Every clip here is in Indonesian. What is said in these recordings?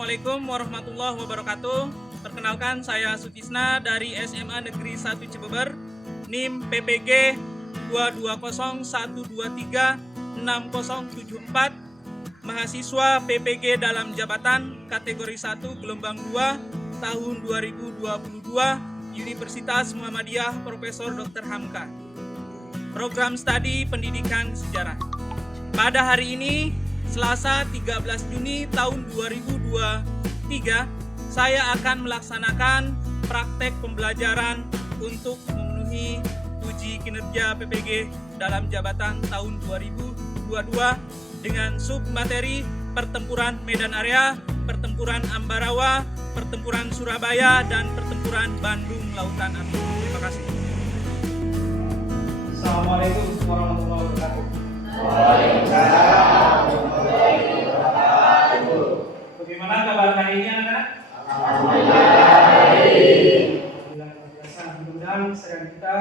Assalamualaikum warahmatullahi wabarakatuh. Perkenalkan, saya Sutisna dari SMA Negeri 1 Cibeber, NIM PPG 22012360074, mahasiswa PPG dalam jabatan kategori 1 gelombang 2 tahun 2022, Universitas Muhammadiyah Profesor Dr. Hamka. Program studi pendidikan sejarah. Pada hari ini, Selasa 13 Juni tahun 2023, saya akan melaksanakan praktek pembelajaran untuk memenuhi uji kinerja PPG dalam jabatan tahun 2022 dengan submateri pertempuran Medan Area, pertempuran Ambarawa, pertempuran Surabaya, dan pertempuran Bandung Lautan Api. Terima kasih. Assalamualaikum warahmatullahi wabarakatuh. Waalaikumsalam. Bagaimana kabar hari ini, anak-anak? Alhamdulillah. Mudah-mudahan kesehatan kita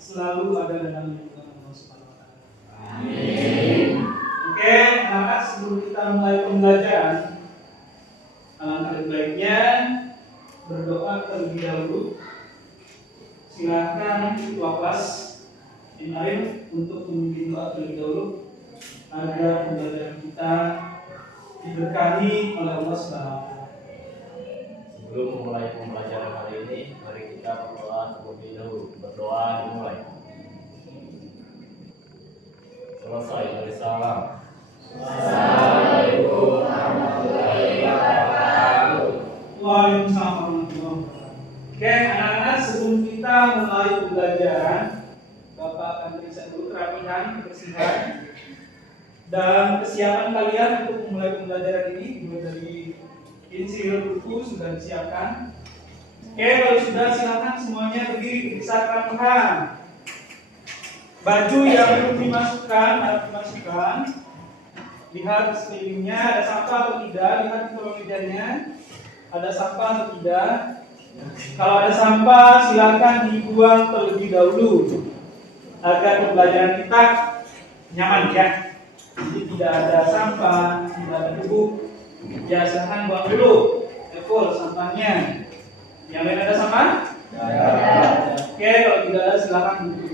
selalu ada dalam lindungan Allah Subhanahu wa taala. Amin. Oke, anak-anak, sebelum kita mulai pembelajaran, alangkah lebih baiknya berdoa terlebih dahulu. Silakan ketua kelas Imarim untuk memimpin doa terlebih dahulu agar pembelajaran kita diberkahi oleh Allah Subhanahu wa taala. Sebelum memulai pembelajaran hari ini, mari kita berdoa terlebih dahulu. Berdoa dimulai. Selesai dari salam. Assalamualaikum warahmatullahi wabarakatuh. Waalaikumsalam warahmatullahi wabarakatuh. Oke, anak-anak, sebelum kita mulai pembelajaran, Bapak akan periksa dulu kerapihan, kebersihan, dan kesiapan kalian untuk memulai pembelajaran ini. Dimulai dari pensil, buku sudah disiapkan. Oke, kalau sudah, silakan semuanya berdiri periksa kerapihan. Baju yang belum dimasukkan harus dimasukkan. Lihat sekelilingnya ada sampah atau tidak. Lihat di kolong mejanya ada sampah atau tidak. Kalau ada sampah, silakan dibuang terlebih dahulu agar pembelajaran kita nyaman, ya. Jadi tidak ada sampah, tidak ada debu, ya silahkan buang dulu. Full sampahnya. Yang lain ada sampah? Ya. Oke, kalau tidak ada silakan duduk.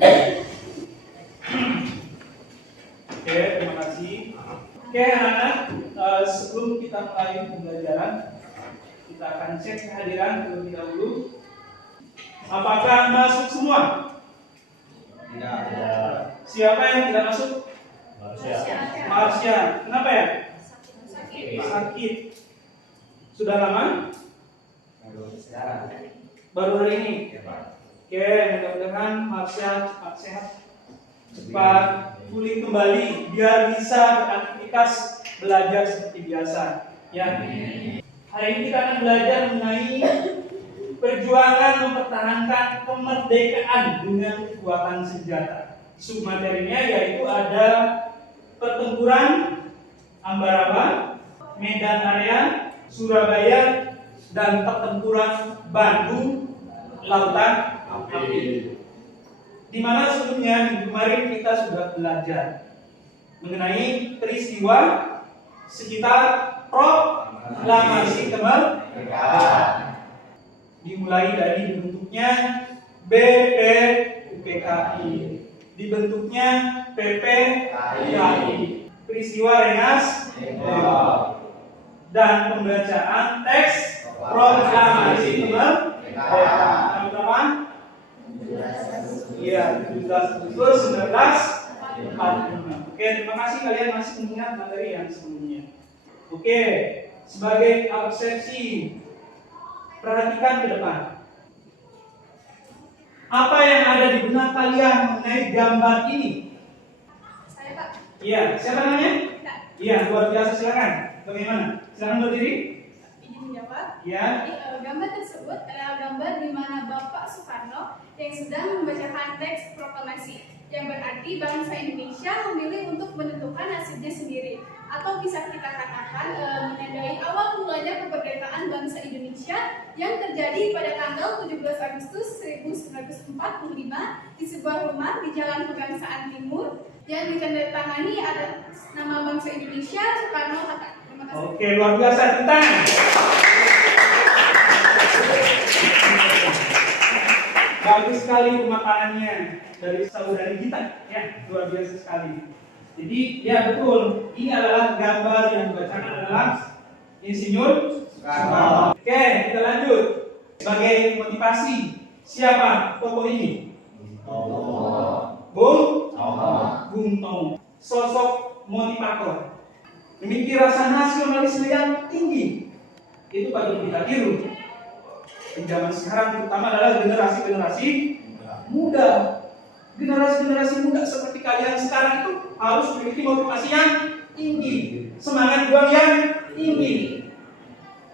Oke, terima kasih. Oke, anak-anak, sebelum kita mulai pembelajaran, kita akan cek kehadiran terlebih dahulu. Apakah masuk semua? Tidak. Siapa yang tidak masuk? Marsya. Kenapa ya? Sakit. Sudah lama? Baru hari ini. Oke, mudah-mudahan Marsya cepat sehat, cepat pulih kembali, biar bisa beraktivitas belajar seperti biasa. Ya. Hari ini kita akan belajar mengenai perjuangan mempertahankan kemerdekaan dengan kekuatan senjata. Submaterinya yaitu ada pertempuran Ambarawa, Medan Area, Surabaya, dan pertempuran Bandung Lautan Api. Di mana sebelumnya minggu kemarin kita sudah belajar mengenai peristiwa sekitar proklamasi kemerdekaan. Dimulai dari dibentuknya BPUPKI, dibentuknya PPKI, peristiwa Rengas dan pembacaan teks proklamasi kemerdekaan. Berapa? Iya, 17 Agustus 1945. Oke, terima kasih kalian masih mengingat materi yang sebelumnya. Oke, sebagai absensi, perhatikan ke depan. Apa yang ada di benak kalian mengenai gambar ini? Saya, Pak. Iya, siapa namanya? Kak. Iya, luar biasa, silakan. Bagaimana? Silakan berdiri. Izin menjawab. Ya. Jadi, gambar tersebut adalah gambar di mana Bapak Soekarno yang sedang membacakan teks proklamasi, yang berarti bangsa Indonesia memilih untuk menentukan nasibnya sendiri, atau bisa kita katakan menandai awal mulanya kemerdekaan bangsa Indonesia yang terjadi pada tanggal 17 Agustus 1945 di sebuah rumah di Jalan Pegangsaan Timur yang ditandatangani atas nama bangsa Indonesia Soekarno-Hatta. Terima kasih. Oke, luar biasa, tepuk tangan. Bagus sekali pemaparannya dari saudari kita, ya, luar biasa sekali. Jadi, ya betul, ini adalah gambar yang dibacakan adalah Insinyur Soekarno. Oke, kita lanjut. Sebagai motivasi, siapa tokoh ini? Bung Tomo. Sosok motivator. Memiliki rasa nasionalisme yang tinggi. Itu patut kita tiru. Di zaman sekarang terutama adalah generasi-generasi muda. Generasi-generasi muda seperti kalian sekarang itu harus memiliki motivasi yang tinggi, semangat juang yang tinggi.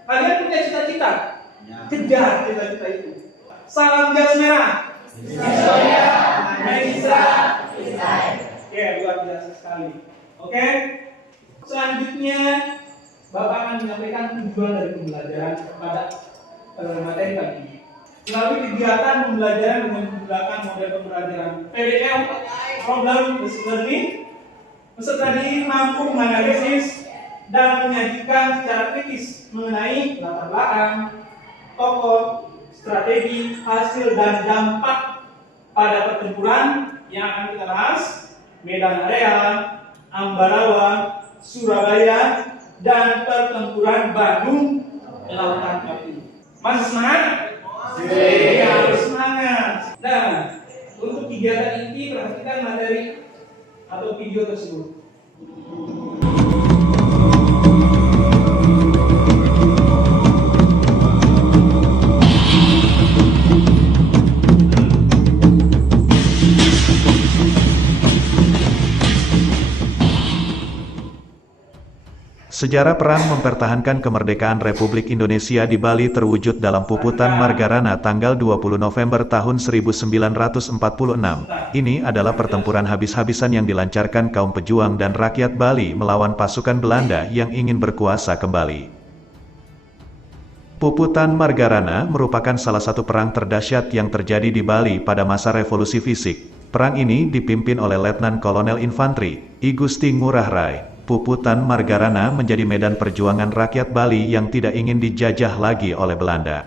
Kalian punya cita-cita, kejar cita-cita itu. Salam jas merah. Historia Magistra Israel. Oke, luar biasa sekali. Oke, selanjutnya Bapak akan menyampaikan tujuan dari pembelajaran kepada materi tadi. Melalui kegiatan pembelajaran dengan menggunakan model pembelajaran PBL (Problem Based Learning), peserta didik mampu menganalisis dan menyajikan secara kritis mengenai latar belakang, tokoh, strategi, hasil dan dampak pada pertempuran yang akan kita bahas: Medan Area, Ambarawa, Surabaya, dan pertempuran Bandung Lautan Api. Masih semangat? Ya, harus semangat. Nah, untuk kegiatan ini perhatikan materi atau video tersebut. Sejarah perang mempertahankan kemerdekaan Republik Indonesia di Bali terwujud dalam Puputan Margarana tanggal 20 November tahun 1946. Ini adalah pertempuran habis-habisan yang dilancarkan kaum pejuang dan rakyat Bali melawan pasukan Belanda yang ingin berkuasa kembali. Puputan Margarana merupakan salah satu perang terdahsyat yang terjadi di Bali pada masa revolusi fisik. Perang ini dipimpin oleh Letnan Kolonel Infantri, I Gusti Ngurah Rai. Puputan Margarana menjadi medan perjuangan rakyat Bali yang tidak ingin dijajah lagi oleh Belanda.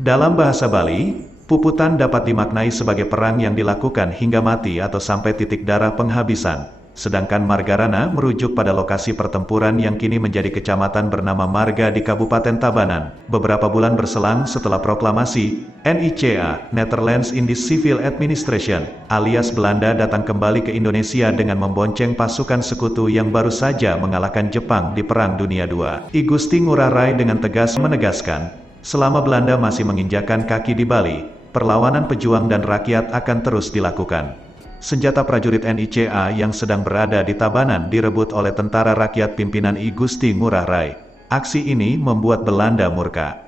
Dalam bahasa Bali, puputan dapat dimaknai sebagai perang yang dilakukan hingga mati atau sampai titik darah penghabisan. Sedangkan Margarana merujuk pada lokasi pertempuran yang kini menjadi kecamatan bernama Marga di Kabupaten Tabanan. Beberapa bulan berselang setelah proklamasi NICA, Netherlands Indies Civil Administration, alias Belanda datang kembali ke Indonesia dengan membonceng pasukan sekutu yang baru saja mengalahkan Jepang di Perang Dunia II. I Gusti Ngurah Rai dengan tegas menegaskan, selama Belanda masih menginjakan kaki di Bali, perlawanan pejuang dan rakyat akan terus dilakukan. Senjata prajurit NICA yang sedang berada di Tabanan direbut oleh tentara rakyat pimpinan I Gusti Ngurah Rai. Aksi ini membuat Belanda murka.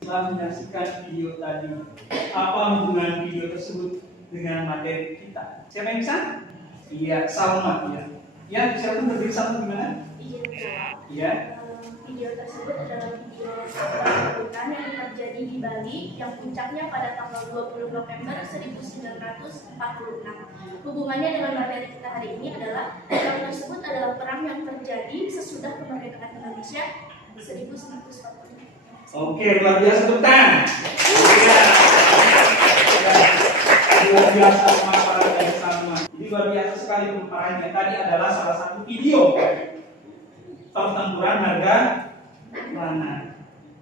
Setelah menyaksikan video tadi, apa hubungan video tersebut dengan materi kita? Siapa yang bisa? Iya, Salma ya. Ya, siapa yang berdiri Salma gimana? Iya. Video tersebut adalah video pembukaan yang terjadi di Bali yang puncaknya pada tanggal 20 November 1946. Hubungannya dengan materi kita hari ini adalah perang tersebut adalah perang yang terjadi sesudah kemerdekaan Indonesia 1945. Oke, luar biasa, tepuk tangan. Luar biasa pemaparan dari Salma. Jadi luar biasa sekali pemaparannya. Tadi adalah salah satu video pertempuran Margarana,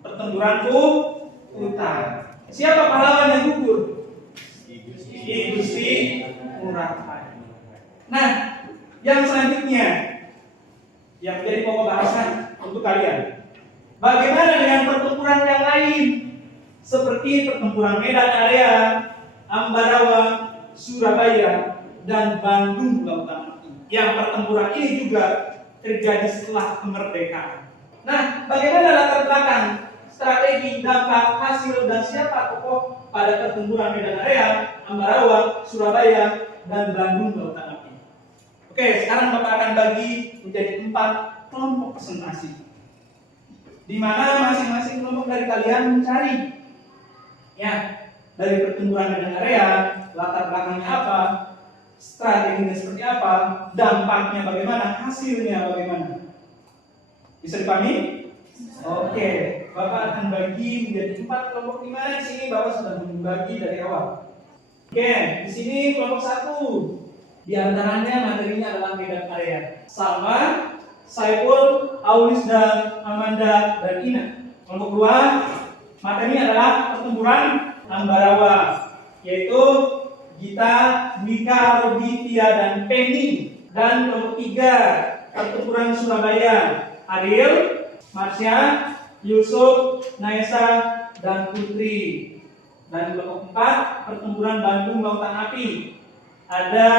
pertempuran Puputan. Siapa pahlawan yang gugur? I Gusti Ngurah Rai. Nah, yang selanjutnya yang menjadi pokok bahasan untuk kalian, bagaimana dengan pertempuran yang lain seperti pertempuran Medan Area, Ambarawa, Surabaya, dan Bandung Lautan Api? Yang pertempuran ini juga terjadi setelah kemerdekaan. Nah, bagaimana latar belakang, strategi, dampak, hasil, dan siapa tokoh pada pertempuran Medan Area, Ambarawa, Surabaya, dan Bandung Lautan Api? Oke, sekarang Bapak akan bagi menjadi 4 kelompok presentasi, di mana masing-masing kelompok dari kalian mencari, ya, dari pertempuran Medan Area, latar belakangnya apa, strateginya seperti apa, dampaknya bagaimana, hasilnya bagaimana. Bisa dipahami? Oke, Bapak akan bagi menjadi 4 kelompok. Di mana sini Bapak sudah membagi dari awal. Oke, di sini kelompok 1. Di antaranya materinya adalah medan area. Sama Saiful, Aulisda, Amanda, dan Ina. Kelompok 2, materinya adalah pertempuran Ambarawa, yaitu Gita, Mika, Robi, Tia, dan Penny. Dan kelompok 3, pertempuran Surabaya, Ariel, Marsha, Yusuf, Naisa, dan Putri. Dan kelompok 4, pertempuran Bandung Lautan Api, ada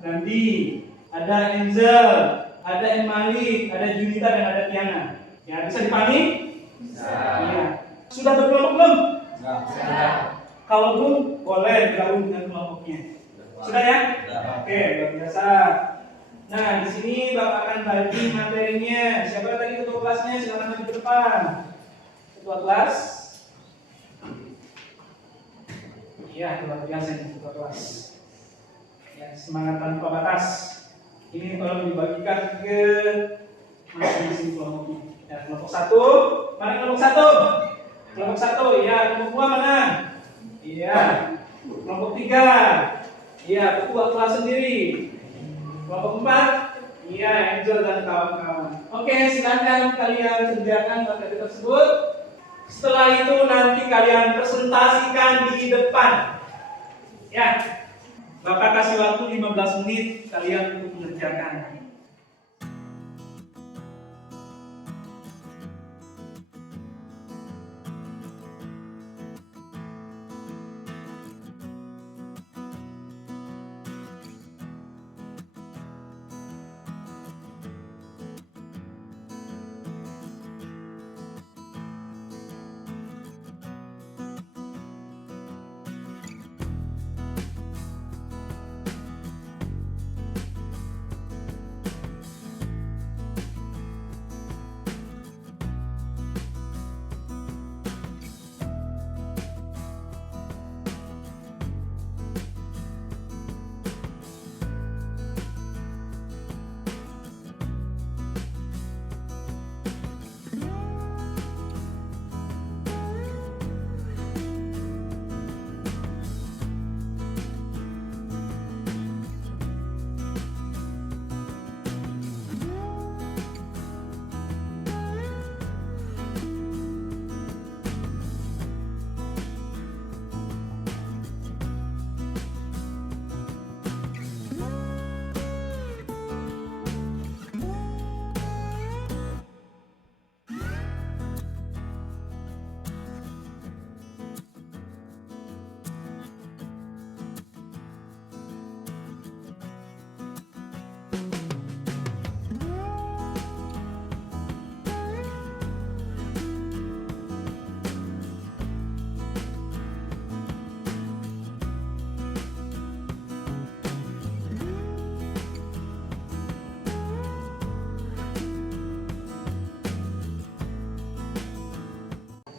Nandi, ada Enzel, ada Emali, ada Junita, dan ada Tiana. Ya, bisa dipahami? Bisa. Iya. Sudah berkelompok belum? Sudah. Kalau belum, boleh bergabung dengan kelompoknya. Sudah ya? Oke, luar biasa. Nah, di sini Bapak akan bagi materinya. Siapa tadi ketua kelasnya? Silakan maju ke depan. Ketua kelas. Iya, luar biasa ini ketua kelas. Ya, semangat tanpa batas. Ini tolong dibagikan ke masing-masing kelompoknya. Ya, kelompok 1. Mana kelompok 1? Kelompok 1, ya. Kelompok 2 mana? Iya. Kelompok 3. Iya, ketua kelas sendiri. Kelompok 4. Iya, Angel dan kawan-kawan. Oke, silakan kalian kerjakan materi tersebut. Setelah itu nanti kalian presentasikan di depan. Ya. Bapak kasih waktu 15 menit kalian untuk mengerjakan.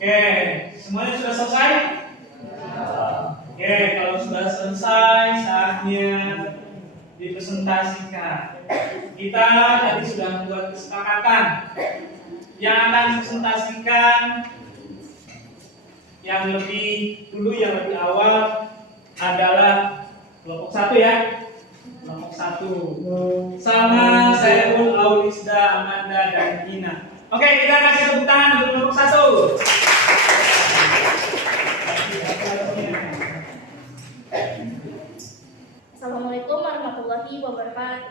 Oke, semuanya sudah selesai? Oke, kalau sudah selesai, saatnya dipresentasikan. Kita tadi sudah membuat kesepakatan. Yang akan dipresentasikan yang lebih awal adalah kelompok 1 ya. Kelompok 1 sama Saiful, Aulisda, Amanda, dan Ina. Oke, kita kasih tepuk tangan untuk kelompok 1. Assalamualaikum warahmatullahi wabarakatuh.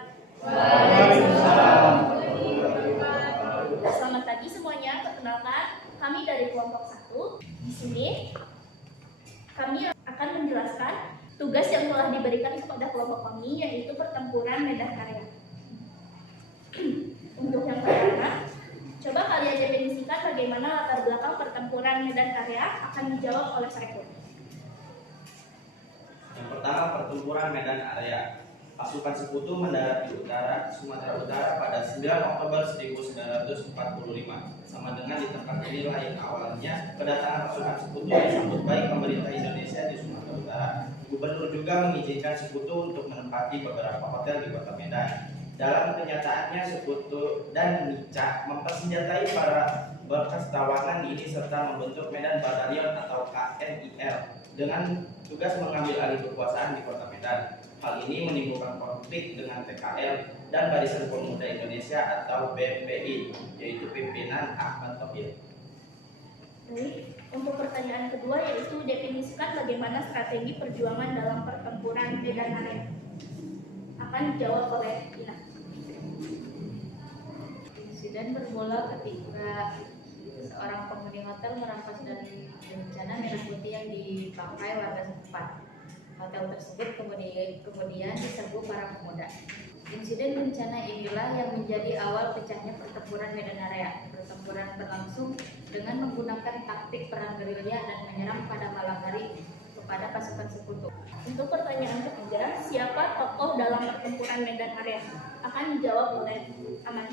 Selamat pagi semuanya. Perkenalkan, kami dari kelompok 1. Di sini kami akan menjelaskan tugas yang telah diberikan kepada kelompok kami, yaitu pertempuran medan area. Untuk yang pertama, coba kalian definisikan bagaimana latar belakang pertempuran medan area. Akan dijawab oleh Saiful. Yang pertama, pertempuran medan area. Pasukan sekutu mendarat di utara Sumatera Utara pada 9 Oktober 1945. Sama dengan di tempat inilah yang awalnya kedatangan pasukan sekutu disambut baik pemerintah Indonesia di Sumatera Utara. Gubernur juga mengizinkan sekutu untuk menempati beberapa hotel di Kota Medan. Dalam kenyataannya Sekutu dan Nica mempersenjatai para bekas tawanan ini serta membentuk Medan Batalion atau KMIL dengan tugas mengambil alih kekuasaan di Kota Medan. Hal ini menimbulkan konflik dengan PKL dan Barisan Pemuda Indonesia atau BPI, yaitu pimpinan Ahmad Tauhid. Baik, untuk pertanyaan kedua yaitu definisikan bagaimana strategi perjuangan dalam pertempuran Medan Area. Akan dijawab oleh Ina. Insiden bermula ketika seorang penghuni hotel merampas dan berencana merah putih yang dipakai warga setempat. Hotel tersebut kemudian diserbu para pemuda. Insiden bencana inilah yang menjadi awal pecahnya pertempuran Medan Area. Pertempuran berlangsung dengan menggunakan taktik perang gerilya dan menyerang pada malam hari kepada pasukan Sekutu. Untuk pertanyaan ketiga, siapa tokoh dalam pertempuran Medan Area? Akan dijawab oleh Aman.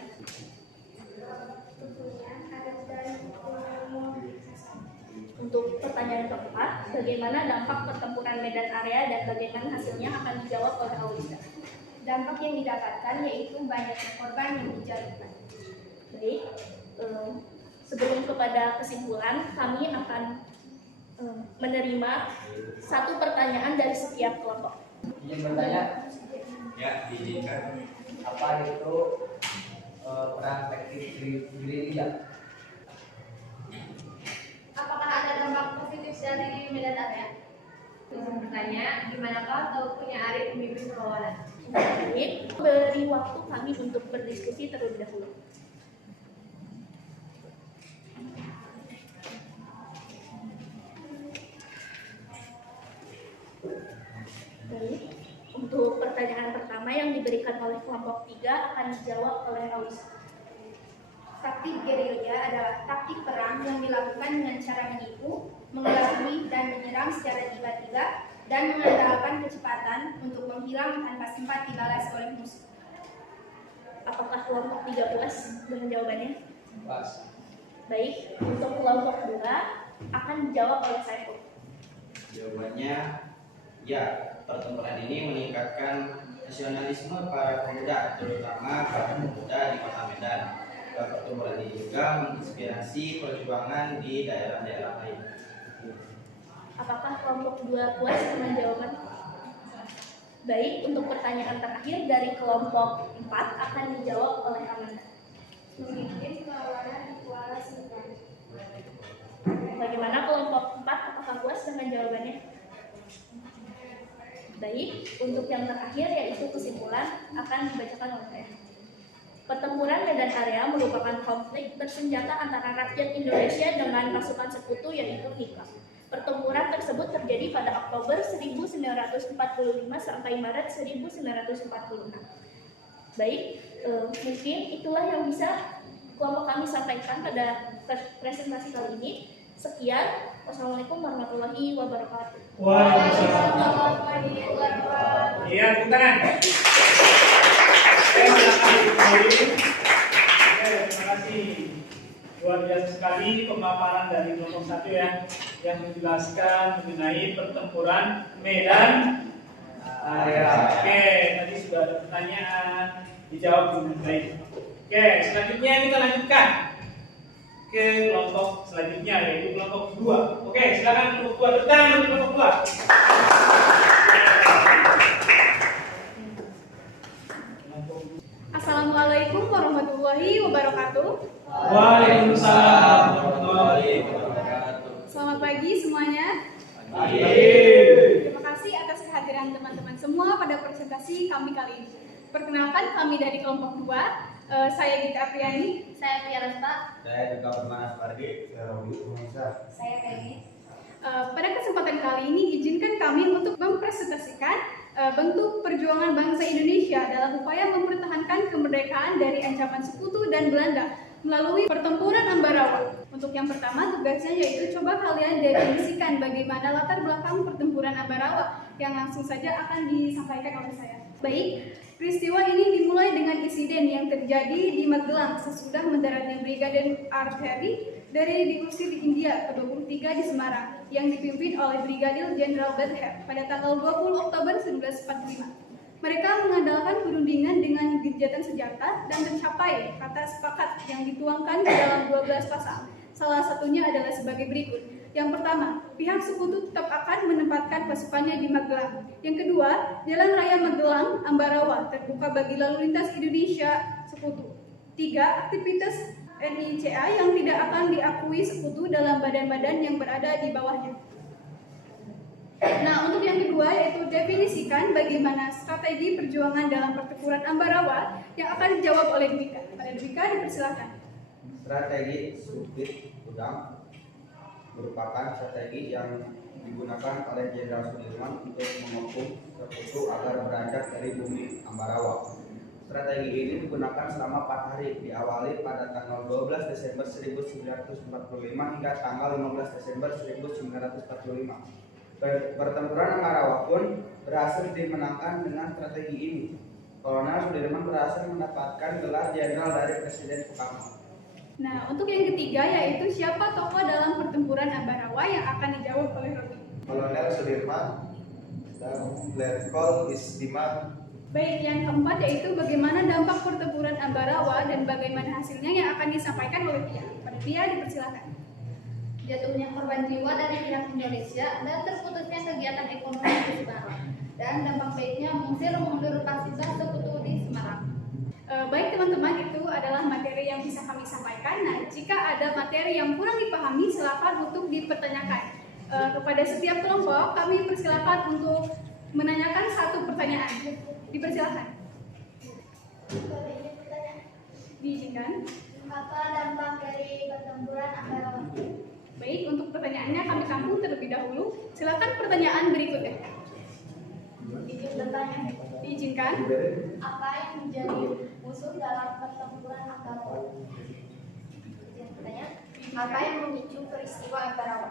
Untuk pertanyaan keempat, bagaimana dampak pertempuran Medan Area dan bagaimana hasilnya akan dijawab oleh Aulista. Dampak yang didapatkan yaitu banyaknya korban yang dijatuhkan. Baik, sebelum kepada kesimpulan, kami akan menerima satu pertanyaan dari setiap kelompok. Izin bertanya, Ya, diizinkan. apa itu peran taktik gerilya? Apakah ada dampak positif dari Medan Area? Izin bertanya, gimanakah tahuknya Arif memimpin perlawanan? Baik, beri waktu kami untuk berdiskusi terlebih dahulu. Baik, untuk pertanyaan pertama yang diberikan oleh kelompok 3 akan dijawab oleh Aulis. Taktik gerilya adalah taktik perang yang dilakukan dengan cara menipu, mengelabui, dan menyerang secara tiba-tiba dan mengandalkan kecepatan untuk menghilang tanpa sempat dibalas oleh musuh. Apakah kelompok 3 puas dengan jawabannya? Pas. Baik, untuk kelompok 2 akan dijawab oleh Saiful. Jawabannya, ya, pertempuran ini meningkatkan nasionalisme para pemuda, terutama para pemuda di Kota Medan. Pertempuran ini juga menginspirasi perjuangan di daerah-daerah lain. Apakah kelompok 2 puas dengan jawaban? Baik, untuk pertanyaan terakhir dari kelompok 4 akan dijawab oleh Amanda. Memimpin perlawanan Kuala Singkang. Bagaimana kelompok 4? Apakah puas dengan jawabannya? Baik, untuk yang terakhir yaitu kesimpulan akan dibacakan oleh saya. Pertempuran Medan Area merupakan konflik bersenjata antara rakyat Indonesia dengan pasukan Sekutu yaitu Nica. Pertempuran tersebut terjadi pada Oktober 1945 sampai Maret 1946. Baik, mungkin itulah yang bisa kelompok kami sampaikan pada presentasi kali ini. Sekian, wassalamualaikum warahmatullahi wabarakatuh. Waalaikumsalam. Iya, tepuk tangan. Terima kasih. Luar biasa sekali pemaparan dari kelompok 1 ya, yang menjelaskan mengenai pertempuran Medan Area. Oke, tadi sudah ada pertanyaan, dijawab dengan baik. Oke, selanjutnya kita lanjutkan ke kelompok selanjutnya yaitu kelompok 2. Oke, silakan kelompok 2, tepuk tangan untuk kelompok 2. Assalamualaikum warahmatullahi wabarakatuh. Waalaikumsalam warahmatullahi wabarakatuh. Selamat pagi semuanya. Baik. Terima kasih atas kehadiran teman-teman semua pada presentasi kami kali ini. Perkenalkan kami dari kelompok 2. Saya Gita Apriani. Saya Pia Resta. Saya juga Permanas Fardi. Saya Penny. Pada kesempatan kali ini izinkan kami untuk mempresentasikan bentuk perjuangan bangsa Indonesia dalam upaya mempertahankan kemerdekaan dari ancaman Sekutu dan Belanda melalui pertempuran Ambarawa. Untuk yang pertama tugasnya yaitu coba kalian definisikan bagaimana latar belakang pertempuran Ambarawa yang langsung saja akan disampaikan oleh saya. Baik, peristiwa ini dimulai dengan insiden yang terjadi di Magelang sesudah mendaratnya Brigade Arteri dari divisi di India ke-23 di Semarang yang dipimpin oleh Brigadir Jenderal Bedher pada tanggal 20 Oktober 1945. Mereka mengandalkan perundingan dengan gencatan senjata dan mencapai kata sepakat yang dituangkan di dalam 12 pasal. Salah satunya adalah sebagai berikut. Yang pertama, pihak sekutu tetap akan menempatkan pasukannya di Magelang. Yang kedua, Jalan Raya Magelang Ambarawa terbuka bagi lalu lintas Indonesia Sekutu. 3. Aktivitas NICA yang tidak akan diakui sekutu dalam badan-badan yang berada di bawahnya. Nah, untuk yang kedua yaitu definisikan bagaimana strategi perjuangan dalam pertempuran Ambarawa yang akan dijawab oleh Dwika. Pada Dwika dipersilakan. Strategi Supit Udang merupakan strategi yang digunakan oleh Jenderal Sudirman untuk mengepung sekutu agar beranjak dari bumi Ambarawa. Strategi ini digunakan selama 4 hari, diawali pada tanggal 12 Desember 1945 hingga tanggal 15 Desember 1945. Pertempuran Ambarawa pun berhasil dimenangkan dengan strategi ini. Kolonel Sudirman berhasil mendapatkan gelar jenderal dari Presiden Soekarno. Nah, untuk yang ketiga yaitu siapa tokoh dalam pertempuran Ambarawa yang akan dijawab oleh Robi. Kolonel Sudirman dan Letkol Isdiman. Baik, yang keempat yaitu bagaimana dampak pertempuran Ambarawa dan bagaimana hasilnya yang akan disampaikan oleh Pia. Pada Pia dipersilakan. Jatuhnya korban jiwa dari pihak Indonesia dan terputusnya kegiatan ekonomi di Semarang dan dampak baiknya mengusir mundur pasukan sekutu di Semarang. Baik teman-teman, itu adalah materi yang bisa kami sampaikan. Nah, jika ada materi yang kurang dipahami, silakan untuk dipertanyakan. Kepada setiap kelompok, kami persilakan untuk menanyakan satu pertanyaan. Dipersilakan. Diizinkan. Apa dampak dari pertempuran Ambarawa? Baik, untuk pertanyaannya kami tampung terlebih dahulu. Silakan pertanyaan berikutnya. Izin bertanya. Diizinkan. Apa yang menjadi musuh dalam pertempuran Ambarawa? Izin bertanya. Apa yang memicu peristiwa Ambarawa?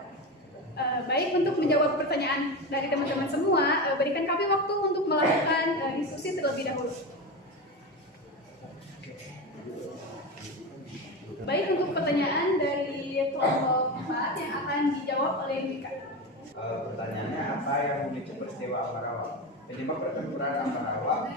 Baik, untuk menjawab pertanyaan dari teman-teman semua, berikan kami waktu untuk melakukan diskusi terlebih dahulu. Baik, untuk pertanyaan dari kelompok 4 yang akan dijawab oleh Mika. Pertanyaannya, apa yang memicu peristiwa Ambarawa? Penyebab pertempuran Ambarawa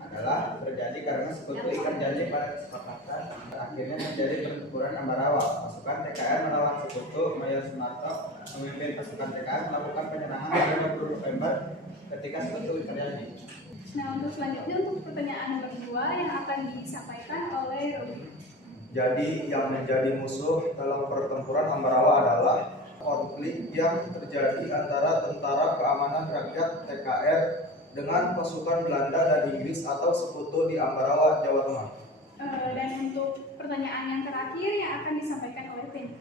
adalah terjadi karena sekutu ikat janji pada kesepakatan akhirnya terjadi pertempuran Ambarawa. Pasukan TKR melawan sekutu. Mayor Soeharto memimpin pasukan TKR melakukan penyerangan pada 20 November ketika sekutu ikat janji. Nah, untuk selanjutnya untuk pertanyaan nomor 2 yang akan disampaikan oleh Robi. Jadi yang menjadi musuh dalam pertempuran Ambarawa adalah konflik yang terjadi antara Tentara Keamanan Rakyat TKR dengan pasukan Belanda dan Inggris atau sekutu di Ambarawa, Jawa Tengah. Dan untuk pertanyaan yang terakhir yang akan disampaikan oleh Penny.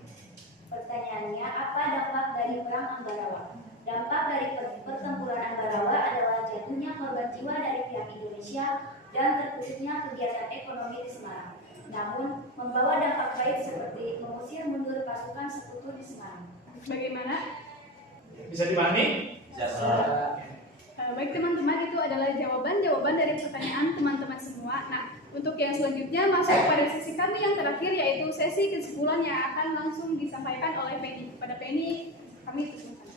Pertanyaannya, apa dampak dari perang Ambarawa? Dampak dari pertempuran Ambarawa adalah jatuhnya korban jiwa dari pihak Indonesia dan terputusnya kegiatan ekonomi di Semarang. Namun, membawa dampak baik seperti mengusir mundur pasukan sekutu di Semarang. Bagaimana? Bisa dipahami? Baik teman-teman, itu adalah jawaban dari pertanyaan teman-teman semua. Nah, untuk yang selanjutnya masuk pada sesi kami yang terakhir yaitu sesi kesimpulan yang akan langsung disampaikan oleh Penny. Pada Penny, kami kesimpulan.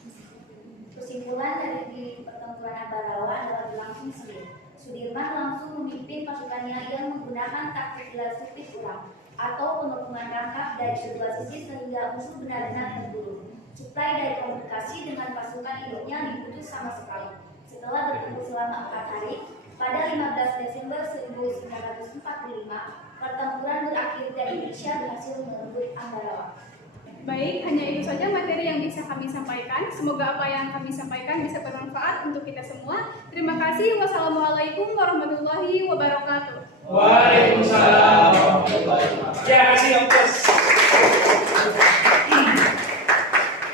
Kesimpulan dari pertempuran Ambarawa adalah berlangsung sendiri. Sudirman langsung memimpin pasukannya yang menggunakan taktik gelar supit ulang atau pengepungan rangkap dari kedua sisi sehingga musuh benar-benar terburu. Suplai dari komunikasi dengan pasukan induknya diputus sama sekali. Setelah bertemu selama 4 hari, pada 15 Desember 1945, pertempuran berakhir dan Indonesia berhasil merebut Ambarawa. Baik, hanya itu saja materi yang bisa kami sampaikan. Semoga apa yang kami sampaikan bisa bermanfaat untuk kita semua. Terima kasih. Wassalamualaikum warahmatullahi wabarakatuh. Waalaikumsalam warahmatullahi wabarakatuh. Ya, kasih ongkos.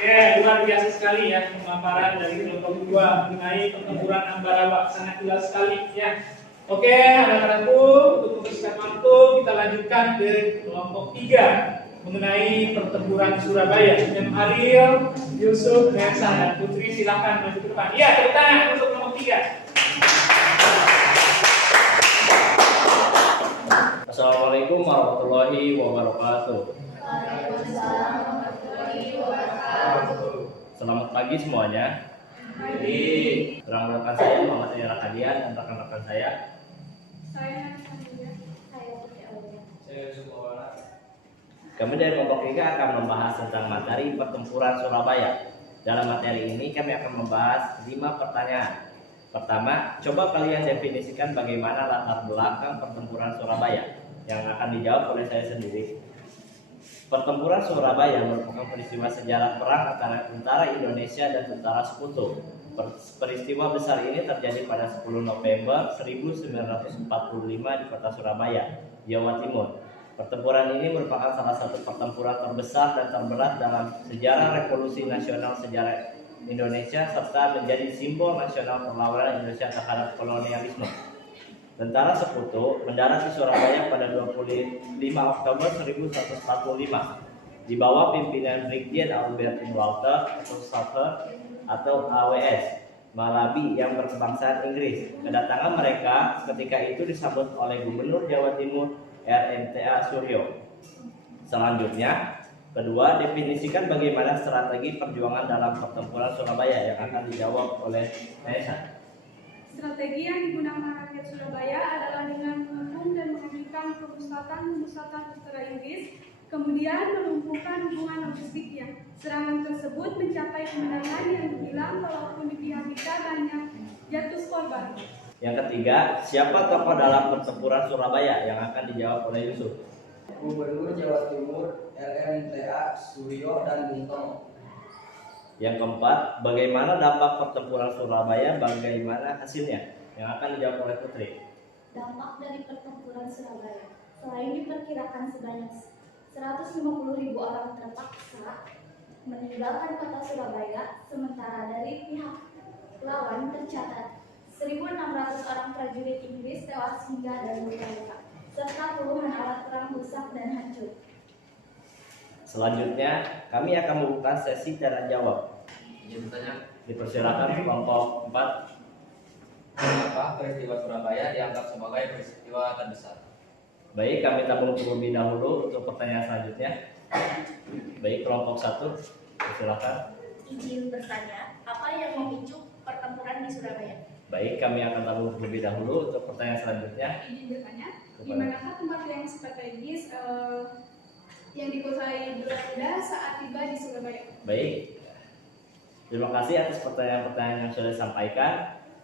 Ya, luar biasa sekali ya pemaparan dari kelompok 2 mengenai pertempuran Ambarawa, sangat jelas sekali ya. Oke, anak-anakku, untuk mempersingkat waktu kita lanjutkan ke kelompok 3 mengenai pertempuran Surabaya. Dan Ariel, Yusuf, Nesa, dan Putri silakan maju ke depan. Iya, tepuk tangan untuk kelompok 3. Assalamualaikum warahmatullahi wabarakatuh. Selamat pagi semuanya. Jadi, rekan-rekan saya, Muhammad Ira Kadian dan rekan-rekan saya. Saya Kami dari kelompok 3 akan membahas tentang materi pertempuran Surabaya. Dalam materi ini kami akan membahas 5 pertanyaan. Pertama, coba kalian definisikan bagaimana latar belakang pertempuran Surabaya, yang akan dijawab oleh saya sendiri. Pertempuran Surabaya merupakan peristiwa sejarah perang antara tentara Indonesia dan tentara Sekutu. Peristiwa besar ini terjadi pada 10 November 1945 di kota Surabaya, Jawa Timur. Pertempuran ini merupakan salah satu pertempuran terbesar dan terberat dalam sejarah revolusi nasional sejarah Indonesia serta menjadi simbol nasional perlawanan Indonesia terhadap kolonialisme. Tentara Sekutu mendarat di Surabaya pada 25 Oktober 1145 di bawah pimpinan Brigjen Albertine Walter atau AWS Malabi yang berkebangsaan Inggris. Kedatangan mereka ketika itu disambut oleh Gubernur Jawa Timur RMTA Suryo. Selanjutnya, kedua, definisikan bagaimana strategi perjuangan dalam pertempuran Surabaya yang akan dijawab oleh Nesa. Strategi yang digunakan rakyat Surabaya adalah dengan mengepung dan menghentikan pemusatan tentara Inggris, kemudian melumpuhkan hubungan logistiknya. Serangan tersebut mencapai kemenangan yang dibilang walaupun di pihak kita banyak jatuh korban. Yang ketiga, siapa tokoh dalam pertempuran Surabaya yang akan dijawab oleh Yusuf? Gubernur Jawa Timur RMTA Suryo dan Bung Tomo. Yang keempat, bagaimana dampak pertempuran Surabaya, bagaimana hasilnya? Yang akan dijawab oleh Putri. Dampak dari pertempuran Surabaya, selain diperkirakan sebanyak 150.000 orang terpaksa meninggalkan kota Surabaya, sementara dari pihak lawan tercatat 1.600 orang prajurit Inggris tewas hingga dan luka-luka, serta puluhan alat perang rusak dan hancur. Selanjutnya, kami akan membuka sesi tanya jawab. Izin bertanya, Dipersilakan kelompok 4. kenapa peristiwa Surabaya dianggap sebagai peristiwa terbesar? Baik, kami tabung terlebih dahulu untuk pertanyaan selanjutnya. Baik, kelompok 1, silakan. Izin bertanya, apa yang memicu pertempuran di Surabaya? Baik, kami akan tabung terlebih dahulu untuk pertanyaan selanjutnya. Izin bertanya, di manakah tempat yang strategis yang dikuasai Belanda saat tiba di Surabaya? Baik, terima kasih atas pertanyaan-pertanyaan yang sudah disampaikan.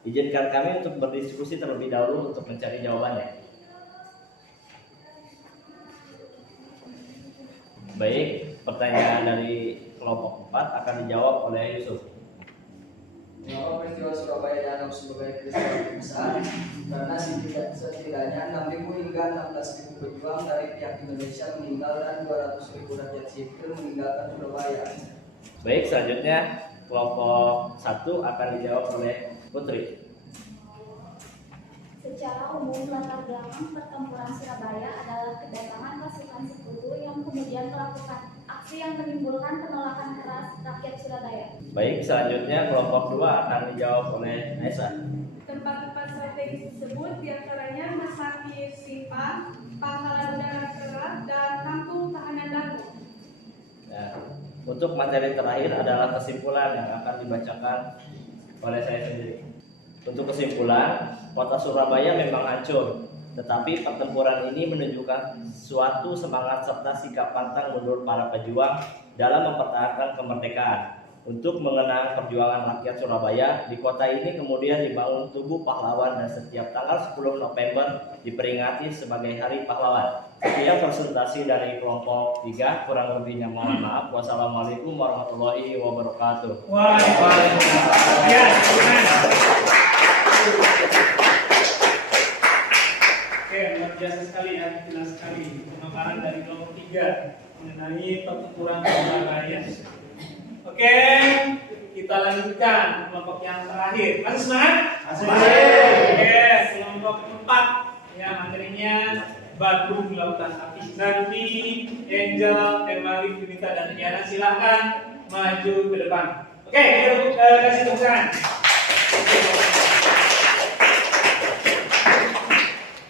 Izinkan kami untuk berdiskusi terlebih dahulu untuk mencari jawabannya. Baik, pertanyaan dari kelompok 4 akan dijawab oleh Yusuf. Mengapa peristiwa Surabaya dianggap sebagai peristiwa terbesar? Karena setidaknya 6.000 hingga 16.000 pejuang dari pihak Indonesia meninggal dan 200.000 rakyat sipil meninggalkan Surabaya. Baik, selanjutnya kelompok 1 akan dijawab oleh Putri. Secara umum, latar belakang pertempuran Surabaya adalah kedatangan pasukan Sekutu yang kemudian melakukan aksi yang menimbulkan penolakan keras rakyat Surabaya. Baik, selanjutnya kelompok 2 akan dijawab oleh Nesa. Tempat-tempat strategis tersebut diantaranya Rumah Sakit Sipa, Pangkalan Udara Kerat, dan Kampung Tahanan Dago. Nah, untuk materi terakhir adalah kesimpulan yang akan dibacakan oleh saya sendiri. Untuk kesimpulan, kota Surabaya memang hancur, tetapi pertempuran ini menunjukkan suatu semangat serta sikap pantang mundur para pejuang dalam mempertahankan kemerdekaan. Untuk mengenang perjuangan rakyat Surabaya, di kota ini kemudian dibangun tugu pahlawan dan setiap tanggal 10 November diperingati sebagai Hari Pahlawan. Sekian presentasi dari kelompok 3, kurang lebihnya mohon maaf. Wassalamualaikum warahmatullahi wabarakatuh. Waalaikumsalam. Ya, oke, luar biasa sekali ya, jelas sekali pemaparan dari kelompok 3 mengenai pertempuran Surabaya. Oke, kita lanjutkan kelompok yang terakhir. Masih semangat? Masih. Oke, kelompok 4 ya, materinya Badrun Lautan Api. Nanti Angel, Emali, Finita, dan Diana silahkan maju ke depan. Oke, kita kasih tepuk tangan.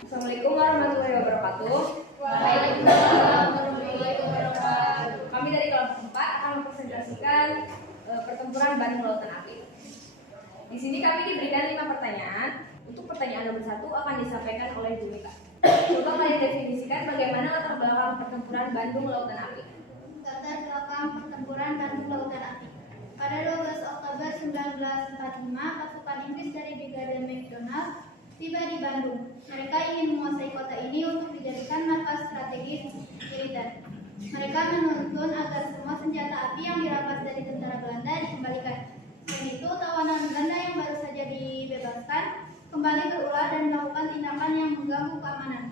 Assalamualaikum warahmatullahi wabarakatuh. Waalaikumsalam warahmatullahi wabarakatuh. Kami dari kelompok 4 akan mempresentasikan pertempuran Bandung Lautan Api. Di sini kami diberikan 5 pertanyaan. Untuk pertanyaan nomor 1 akan disampaikan oleh Bu Mita. Coba kalian definisikan bagaimana latar belakang pertempuran Bandung Lautan Api. Latar belakang pertempuran Bandung Lautan Api. Pada 12 Oktober 1945, pasukan Inggris dari Brigade McDonald tiba di Bandung. Mereka ingin menguasai kota ini untuk dijadikan markas strategis militer. Mereka menuntun agar semua senjata api yang dirampas dari tentara Belanda dikembalikan. Selain itu, tawanan Belanda yang baru saja dibebaskan kembali berulah dan melakukan tindakan yang mengganggu keamanan.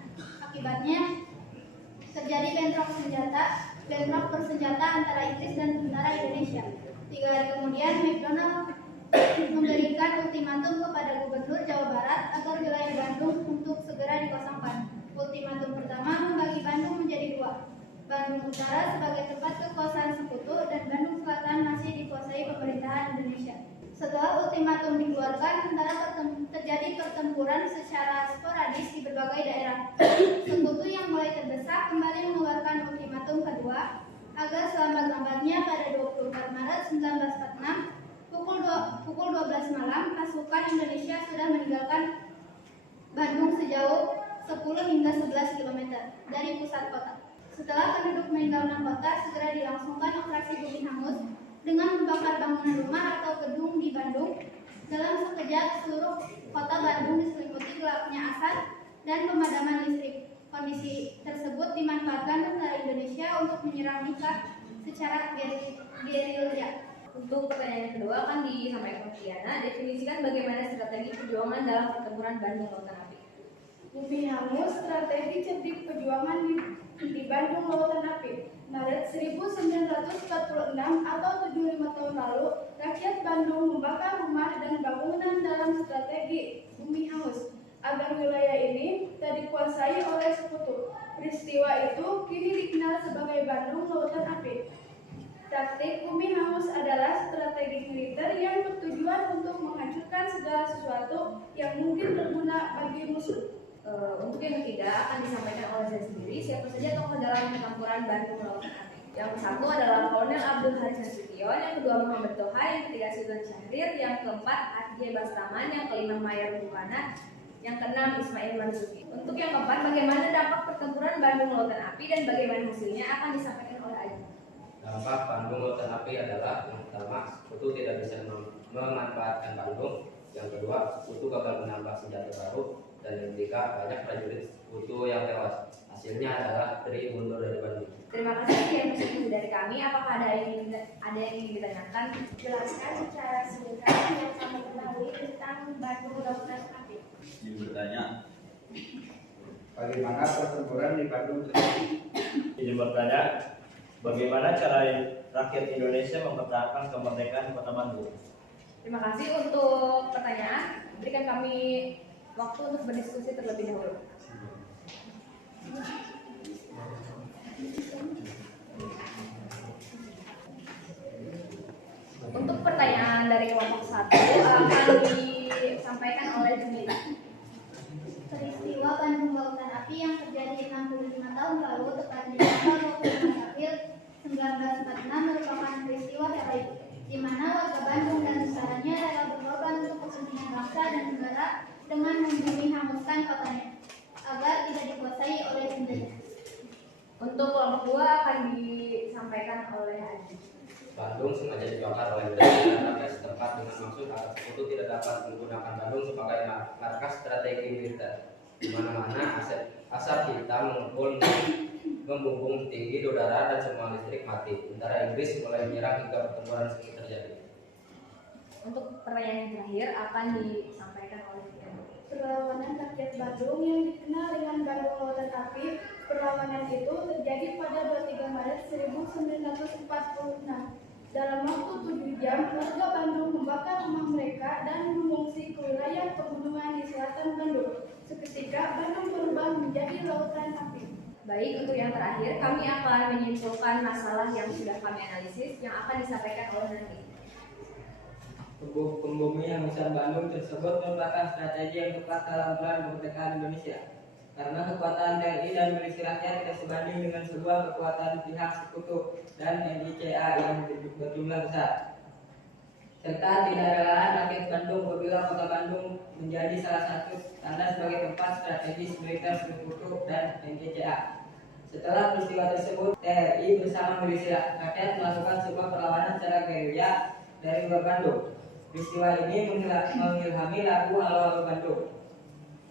Akibatnya, terjadi bentrok bersenjata antara Inggris dan tentara Indonesia. 3 hari kemudian, McDonald memberikan ultimatum kepada Gubernur Jawa Barat agar wilayah Bandung untuk segera dikosongkan. Ultimatum pertama membagi Bandung menjadi 2. Bandung Utara sebagai tempat kekuasaan sekutu dan Bandung Selatan masih dikuasai pemerintahan Indonesia. Setelah ultimatum dikeluarkan, terjadi pertempuran secara sporadis di berbagai daerah. Sekutu yang mulai terdesak kembali mengeluarkan ultimatum kedua agar selambat-lambatnya pada 24 Maret 1946 pukul 12 malam pasukan Indonesia sudah meninggalkan Bandung sejauh 10 hingga 11 km dari pusat kota. Setelah penduduk meninggalkan kota, segera dilangsungkan operasi bumi hangus dengan membakar bangunan rumah atau gedung di Bandung. Dalam sekejap, seluruh kota Bandung diselimuti gelapnya asap dan pemadaman listrik. Kondisi tersebut dimanfaatkan tentara Indonesia untuk menyerang Nikah secara gerilya. Untuk pertanyaan yang kedua akan disampaikan Tiana. Definisikan bagaimana strategi perjuangan dalam pertempuran Bandung Lautan Api. Bumi hangus, strategi cerdik perjuangan di Bandung Lautan Api. Maret 1946 atau 75 tahun lalu, rakyat Bandung membakar rumah dan bangunan dalam strategi bumi hangus agar wilayah ini tak dikuasai oleh sekutu. Peristiwa itu kini dikenal sebagai Bandung Lautan Api. Taktik bumi hangus adalah strategi militer yang bertujuan untuk menghancurkan segala sesuatu yang mungkin berguna bagi musuh. Untuk yang ketiga akan disampaikan oleh saya sendiri. Siapa saja tokoh dalam pertempuran Bandung Lautan Api? Yang satu adalah Kolonel Abdul Haris Nasution, yang kedua Muhammad Toha, yang ketiga Sultan Syahrir, yang keempat Atje Bastaman, yang kelima Mayer Bukana, yang keenam Ismail Marzuki. Untuk yang keempat, bagaimana dampak pertempuran Bandung Lautan Api dan bagaimana hasilnya akan disampaikan oleh Aji. Dampak Bandung Lautan Api adalah yang pertama, sekutu tidak bisa memanfaatkan Bandung. Yang kedua, sekutu gagal menambah senjata baru. Dan yang ketiga, banyak prajurit sekutu yang tewas. Hasilnya adalah Tri mundur dari Bandung. Terima kasih yang bersekutu dari kami. Apakah ada yang ingin ditanyakan? Jelaskan secara singkat yang kamu ketahui tentang Bandung Lautan Api. Ingin bertanya, Bagaimana pertempuran di Bandung terjadi? Izin bertanya, bagaimana cara rakyat Indonesia mempertahankan kemerdekaan Kota Bandung? Terima kasih untuk pertanyaan. Berikan kami waktu untuk berdiskusi terlebih dahulu. Untuk pertanyaan dari kelompok 1 akan disampaikan oleh Junita. Peristiwa Bandung Lautan Api yang terjadi 65 tahun lalu tepatnya tanggal 25 April 1946 merupakan peristiwa heroik di mana warga Bandung dan usahanya rela berkorban untuk kepentingan bangsa dan negara dengan membumi hanguskan kotanya agar tidak dikuasai oleh penjajah. Untuk kelompok 2 akan disampaikan oleh Haji. Bandung sengaja dibakar oleh Belanda dan rakyat setempat dengan maksud agar sekutu tidak dapat menggunakan Bandung sebagai markas strategi militer. Di mana-mana asap hitam mengumpul membumbung tinggi di udara dan semua listrik mati. Tentara Inggris mulai menyerang hingga pertempuran sengit terjadi. Untuk pertanyaan yang terakhir akan disampaikan oleh Tiana. Perlawanan rakyat Bandung yang dikenal dengan Bandung Lautan Api. Perlawanan itu terjadi pada 23 Maret 1946. Dalam waktu 7 jam, warga Bandung membakar rumah mereka dan mengungsi ke wilayah pegunungan di selatan Bandung. Seketika Bandung berubah menjadi lautan api. Baik, untuk yang terakhir kami akan menyimpulkan masalah yang sudah kami analisis yang akan disampaikan oleh Nanti. Pembumian besar Bandung tersebut merupakan strategi yang tepat dalam perang kemerdekaan Indonesia. Karena kekuatan TNI dan milisi rakyat tidak sebanding dengan sebuah kekuatan pihak sekutu dan NICA yang berjumlah besar. serta ketidakrelaan rakyat Bandung apabila Kota Bandung menjadi salah satu tanda sebagai tempat strategis militer sekutu dan NGCA. Setelah peristiwa tersebut, TRI bersama milisi rakyat melakukan sebuah perlawanan secara gerilya dari luar Bandung. Peristiwa ini mengilhami lagu Halo Halo Bandung.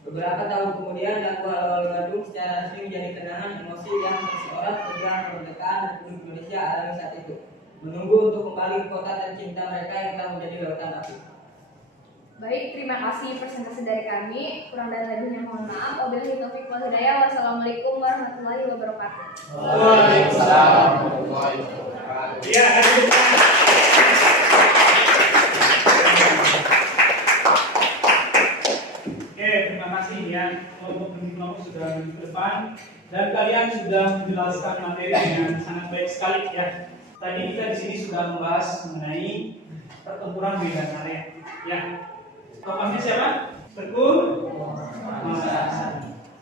Beberapa tahun kemudian, lagu Halo Halo Bandung secara resmi menjadi kenangan emosi yang terseorat pejuang kemerdekaan Republik Indonesia alami saat itu, menunggu untuk kembali ke kota tercinta mereka yang telah menjadi lautan api. Baik, terima kasih presentasi dari kami. Kurang dan lebihnya mohon maaf. Wabillahi taufiq wal hidayah. Wassalamualaikum warahmatullahi wabarakatuh. Waalaikumsalam warahmatullahi wabarakatuh. Ya, oke, terima kasih ya. Kelompok sudah di depan dan kalian sudah menjelaskan materi dengan sangat baik sekali ya. Tadi kita di sini sudah membahas mengenai pertempuran Medan Area. Ya. Tokohnya siapa? Teguh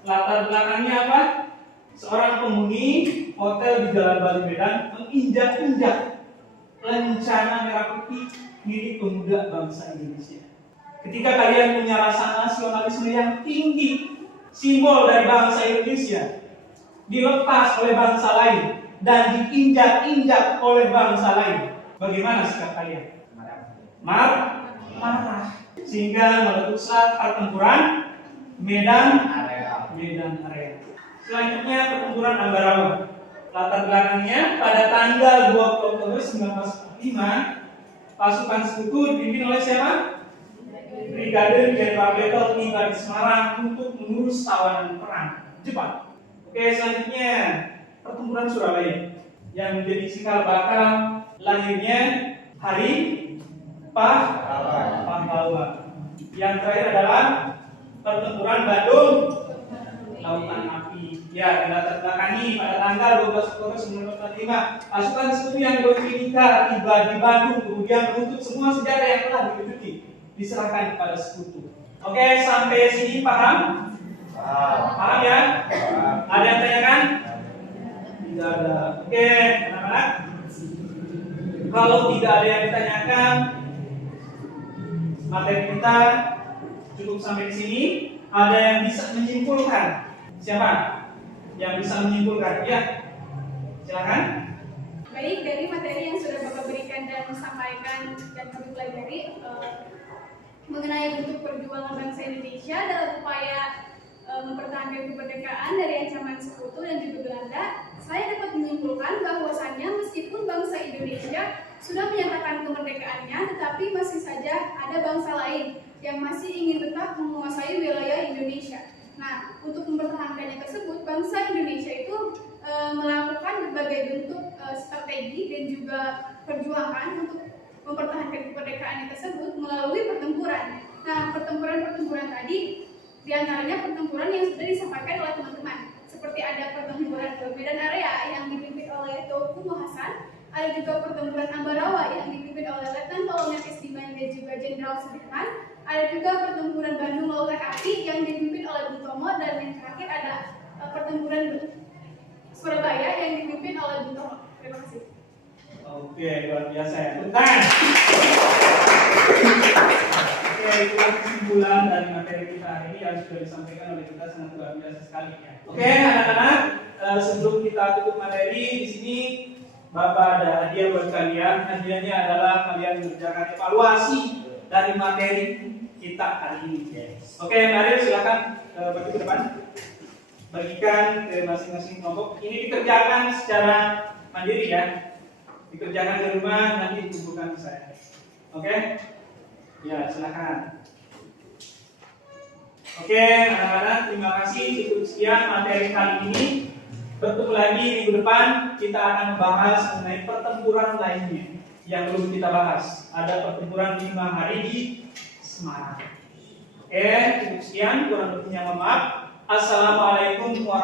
latar belakangnya apa? Seorang penghuni hotel di Jalan Bali Medan menginjak-injak rencana Merah Putih milik pemuda bangsa Indonesia. Ketika kalian punya rasa nasionalisme yang tinggi, simbol dari bangsa Indonesia dilepas oleh bangsa lain dan diinjak-injak oleh bangsa lain, bagaimana sikap kalian? Marah. Sehingga meletuslah pertempuran Medan Area. Selanjutnya pertempuran Ambarawa. Latar belakangnya pada tanggal 20 Oktober 1945, pasukan sekutu dipimpin oleh siapa? Brigadir Jenderal Letol tiba di Semarang untuk mengurus tawanan perang Jepang. Oke, selanjutnya pertempuran Surabaya yang menjadi cikal bakal lahirnya Hari Pahlawan. Yang terakhir adalah pertempuran Bandung Lautan Api. Ya, latar belakangi pada tanggal 12 Oktober 1945, pasukan sekutu yang Dominika tiba di Bandung, kemudian menuntut semua senjata yang telah diduduki diserahkan kepada sekutu. Oke, sampai sini paham? Paham ya? Ada yang tanyakan? Tidak ada. Oke, anak-anak. Kalau tidak ada yang ditanyakan, materi kita cukup sampai di sini. Ada yang bisa menyimpulkan? Siapa yang bisa menyimpulkan? Ya, silakan. Baik, dari materi yang sudah Bapak berikan dan sampaikan dan kami pelajari mengenai bentuk perjuangan bangsa Indonesia dalam upaya mempertahankan kemerdekaan dari ancaman sekutu dan juga Belanda, saya dapat menyimpulkan bahwasannya meskipun bangsa Indonesia sudah menyatakan kemerdekaannya, tetapi masih saja ada bangsa lain yang masih ingin tetap menguasai wilayah Indonesia. Nah, untuk mempertahankannya tersebut, bangsa Indonesia itu melakukan berbagai bentuk strategi dan juga perjuangan untuk mempertahankan kemerdekaannya tersebut melalui pertempuran. Nah, pertempuran tadi diantaranya pertempuran yang sudah disampaikan oleh teman-teman, seperti ada pertempuran Medan Area yang dipimpin oleh Teuku Hasan, ada juga pertempuran Ambarawa yang dipimpin oleh Letnan Kolonel Isdiman dan juga Jenderal Sudirman, ada juga pertempuran Bandung Lautan Api yang dipimpin oleh Bung Tomo, dan yang terakhir ada pertempuran Surabaya yang dipimpin oleh Bung Tomo. Terima kasih. Oke, luar biasa ya. Bentar. Oke, itulah kesimpulan dari materi kita hari ini yang sudah disampaikan oleh kita, sangat luar biasa sekali ya. Oke, anak-anak, sebelum kita tutup materi di sini, Bapak ada hadiah buat kalian. Hadiahnya adalah kalian mengerjakan evaluasi dari materi kita hari ini. Oke, mari silakan bagi ke depan. Bagikan ke masing-masing kelompok. Ini dikerjakan secara mandiri ya. Dikerjakan di rumah, nanti dikumpulkan ke saya. Oke? Ya, silakan. Oke, anak-anak, terima kasih. Cukup sekian materi kali ini. Bertemu lagi minggu depan, kita akan membahas mengenai pertempuran lainnya yang belum kita bahas. Ada pertempuran 5 hari di Semarang. Oke, cukup sekian. Kurang lebihnya mohon maaf. Assalamualaikum warahmatullahi wabarakatuh.